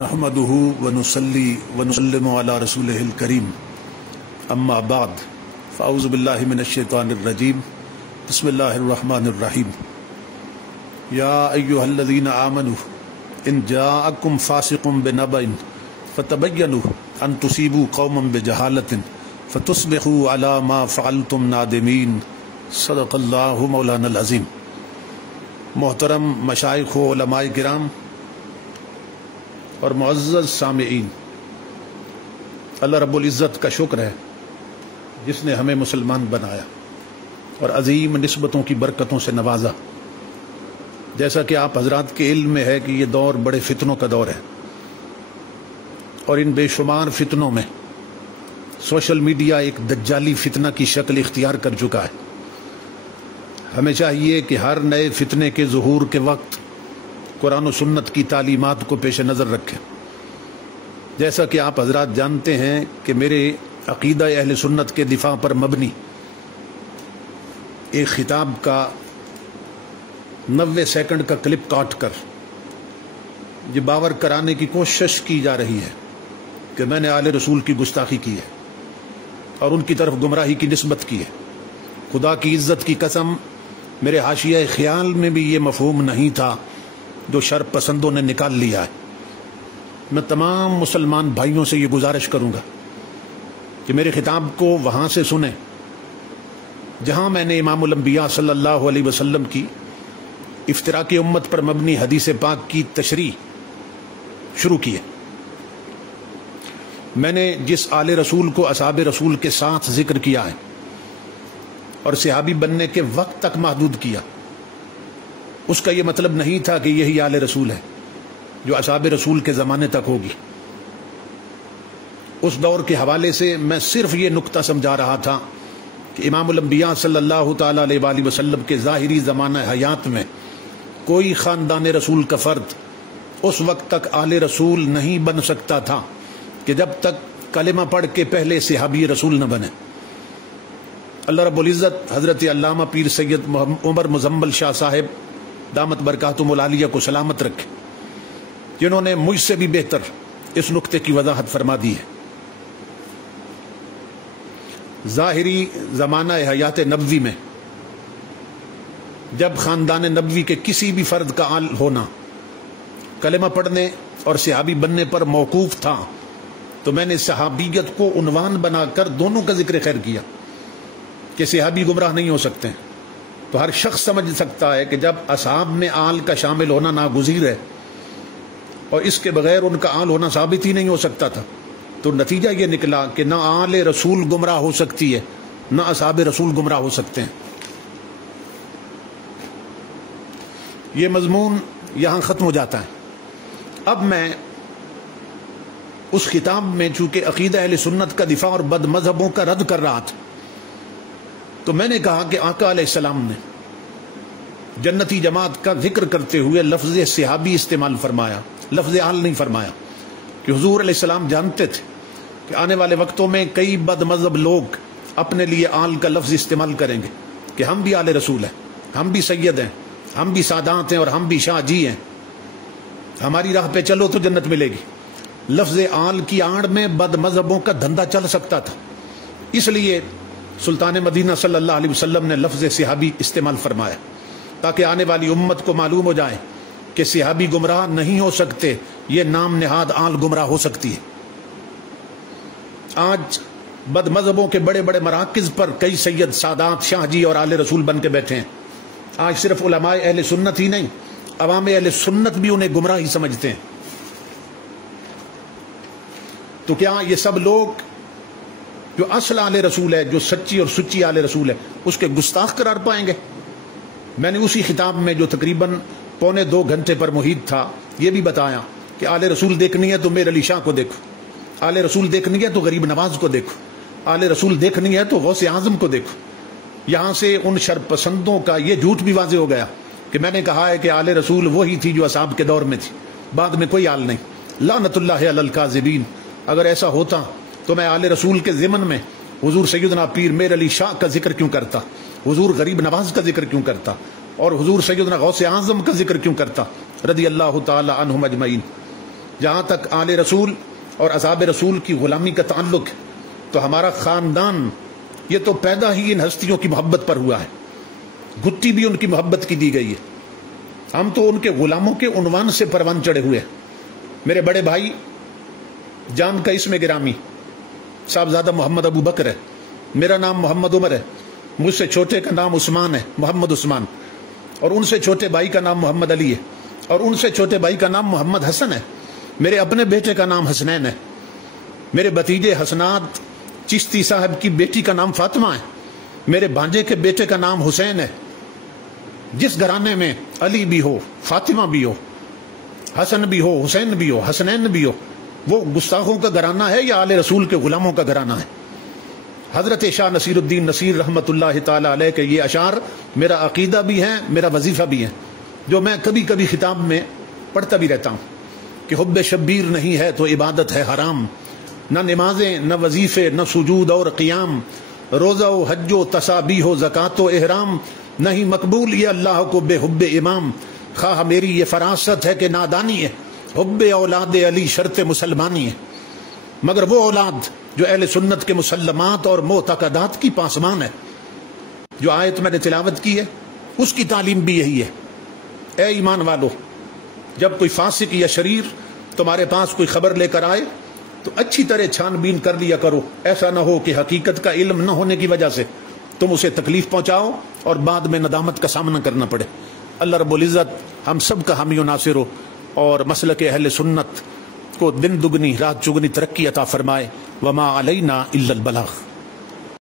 نحمده ونصلي ونسلم على رسوله الكريم اما بعد فاعوذ بالله من الشيطان الرجيم بسم الله الرحمن الرحيم يا ايها الذين آمنوا ان جاءكم فاسق بنبأ فتبينوا ان تصيبوا قوما بجهالة فتصبحوا على ما فعلتم نادمين صدق الله مولانا العظیم۔ محترم مشائخ و علماء کرام اور معزز سامعین، اللہ رب العزت کا شکر ہے جس نے ہمیں مسلمان بنایا اور عظیم نسبتوں کی برکتوں سے نوازا۔ جیسا کہ آپ حضرات کے علم میں ہے کہ یہ دور بڑے فتنوں کا دور ہے، اور ان بے شمار فتنوں میں سوشل میڈیا ایک دجالی فتنہ کی شکل اختیار کر چکا ہے۔ ہمیں چاہیے کہ ہر نئے فتنے کے ظہور کے وقت قرآن و سنت کی تعلیمات کو پیش نظر رکھیں۔ جیسا کہ آپ حضرات جانتے ہیں کہ میرے عقیدہ اہل سنت کے دفاع پر مبنی ایک خطاب کا 90 سیکنڈ کا کلپ کاٹ کر یہ باور کرانے کی کوشش کی جا رہی ہے کہ میں نے آل رسول کی گستاخی کی ہے اور ان کی طرف گمراہی کی نسبت کی ہے۔ خدا کی عزت کی قسم، میرے حاشیہ خیال میں بھی یہ مفہوم نہیں تھا جو شر پسندوں نے نکال لیا ہے۔ میں تمام مسلمان بھائیوں سے یہ گزارش کروں گا کہ میرے خطاب کو وہاں سے سنیں جہاں میں نے امام الانبیاء صلی اللہ علیہ وسلم کی افتراق امت پر مبنی حدیث پاک کی تشریح شروع کی ہے۔ میں نے جس آل رسول کو اصحاب رسول کے ساتھ ذکر کیا ہے اور صحابی بننے کے وقت تک محدود کیا، اس کا یہ مطلب نہیں تھا کہ یہی آل رسول ہے جو اصحاب رسول کے زمانے تک ہوگی۔ اس دور کے حوالے سے میں صرف یہ نقطہ سمجھا رہا تھا کہ امام الانبیاء صلی اللہ تعالی علیہ وآلہ وسلم کے ظاہری زمانہ حیات میں کوئی خاندان رسول کا فرد اس وقت تک آل رسول نہیں بن سکتا تھا کہ جب تک کلمہ پڑھ کے پہلے صحابی رسول نہ بنے۔ اللہ رب العزت حضرت علامہ پیر سید عمر مزمل شاہ صاحب دامت برکاتہم العالیہ کو سلامت رکھے، جنہوں نے مجھ سے بھی بہتر اس نقطے کی وضاحت فرما دی ہے۔ ظاہری زمانہ حیات نبوی میں جب خاندان نبوی کے کسی بھی فرد کا آل ہونا کلمہ پڑھنے اور صحابی بننے پر موقوف تھا، تو میں نے صحابیت کو عنوان بنا کر دونوں کا ذکر خیر کیا کہ صحابی گمراہ نہیں ہو سکتے ہیں۔ تو ہر شخص سمجھ سکتا ہے کہ جب اصحاب میں آل کا شامل ہونا ناگزیر ہے اور اس کے بغیر ان کا آل ہونا ثابت ہی نہیں ہو سکتا تھا، تو نتیجہ یہ نکلا کہ نہ آل رسول گمراہ ہو سکتی ہے نہ اصحاب رسول گمراہ ہو سکتے ہیں۔ یہ مضمون یہاں ختم ہو جاتا ہے۔ اب میں اس خطاب میں چونکہ عقیدہ اہل سنت کا دفاع اور بد مذہبوں کا رد کر رہا تھا، تو میں نے کہا کہ آقا علیہ السلام نے جنتی جماعت کا ذکر کرتے ہوئے لفظ صحابی استعمال فرمایا، لفظ آل نہیں فرمایا، کہ حضور علیہ السلام جانتے تھے کہ آنے والے وقتوں میں کئی بد مذہب لوگ اپنے لیے آل کا لفظ استعمال کریں گے کہ ہم بھی آل رسول ہیں، ہم بھی سید ہیں، ہم بھی سادات ہیں اور ہم بھی شاہ جی ہیں، ہماری راہ پہ چلو تو جنت ملے گی۔ لفظ آل کی آڑ میں بد مذہبوں کا دھندا چل سکتا تھا، اس لیے سلطان مدینہ صلی اللہ علیہ وسلم نے لفظ صحابی استعمال فرمایا تاکہ آنے والی امت کو معلوم ہو جائے کہ صحابی گمراہ نہیں ہو سکتے، یہ نام نہاد آل گمراہ ہو سکتی ہے۔ آج بد مذہبوں کے بڑے بڑے مراکز پر کئی سید، سادات، شاہ جی اور آل رسول بن کے بیٹھے ہیں۔ آج صرف علماء اہل سنت ہی نہیں، عوام اہل سنت بھی انہیں گمراہ ہی سمجھتے ہیں۔ تو کیا یہ سب لوگ جو اصل آل رسول ہے، جو سچی اور سچی آل رسول ہے، اس کے گستاخ قرار پائیں گے؟ میں نے اسی خطاب میں جو تقریباً 1.25 گھنٹے پر محیط تھا یہ بھی بتایا کہ آل رسول دیکھنی ہے تو میر علی شاہ کو دیکھو، آل رسول دیکھنی ہے تو غریب نواز کو دیکھو، آل رسول دیکھنی ہے تو غوث اعظم کو دیکھو۔ یہاں سے ان شرپسندوں کا یہ جھوٹ بھی واضح ہو گیا کہ میں نے کہا ہے کہ آل رسول وہی تھی جو اصحاب کے دور میں تھی، بعد میں کوئی آل نہیں۔ لعنت اللہ علی الکاذبین۔ اگر ایسا ہوتا تو میں آل رسول کے ضمن میں حضور سیدنا پیر میر علی شاہ کا ذکر کیوں کرتا، حضور غریب نواز کا ذکر کیوں کرتا، اور حضور سیدنا غوث اعظم کا ذکر کیوں کرتا رضی اللہ تعالی عنہم اجمعین۔ جہاں تک آل رسول اور اصحاب رسول کی غلامی کا تعلق ہے تو ہمارا خاندان یہ تو پیدا ہی ان ہستیوں کی محبت پر ہوا ہے، گھٹی بھی ان کی محبت کی دی گئی ہے، ہم تو ان کے غلاموں کے عنوان سے پروان چڑھے ہوئے ہیں۔ میرے بڑے بھائی جان کا اسم گرامی صاحبزادہ محمد ابو بکر ہے، میرا نام محمد عمر ہے، مجھ سے چھوٹے کا نام عثمان ہے، محمد عثمان، اور ان سے چھوٹے بھائی کا نام محمد علی ہے، اور ان سے چھوٹے بھائی کا نام محمد حسن ہے، میرے اپنے بیٹے کا نام حسنین ہے، میرے بھتیجے حسنات چشتی صاحب کی بیٹی کا نام فاطمہ ہے، میرے بھانجے کے بیٹے کا نام حسین ہے۔ جس گھرانے میں علی بھی ہو، فاطمہ بھی ہو، حسن بھی ہو، حسین بھی ہو، حسنین بھی ہو، وہ گستاخوں کا گھرانہ ہے یا آل رسول کے غلاموں کا گھرانہ ہے؟ حضرت شاہ نصیر الدین نصیر رحمۃ اللہ تعالی علیہ کے یہ اشعار میرا عقیدہ بھی ہے، میرا وظیفہ بھی ہے، جو میں کبھی کبھی خطاب میں پڑھتا بھی رہتا ہوں کہ حب شبیر نہیں ہے تو عبادت ہے حرام، نہ نمازیں نہ وظیفے نہ سجود اور قیام، روزہ و حج و تسابیح و زکوٰۃ و احرام، نہیں مقبول یہ اللہ کو بے حب امام، خواہ میری یہ فراست ہے کہ نادانی ہے، حب اولاد علی شرط مسلمانی ہے۔ مگر وہ اولاد جو اہل سنت کے مسلمات اور معتقدات کی پاسمان ہے، جو آیت میں نے تلاوت کی ہے اس کی تعلیم بھی یہی ہے۔ اے ایمان والو، جب کوئی فاسق یا شریر تمہارے پاس کوئی خبر لے کر آئے تو اچھی طرح چھان بین کر لیا کرو، ایسا نہ ہو کہ حقیقت کا علم نہ ہونے کی وجہ سے تم اسے تکلیف پہنچاؤ اور بعد میں ندامت کا سامنا کرنا پڑے۔ اللہ رب العزت ہم سب کا حامی و ناصر ہو اور مسلک اہل سنت کو دن دگنی رات چگنی ترقی عطا فرمائے۔ وما علینا الا البلاغ۔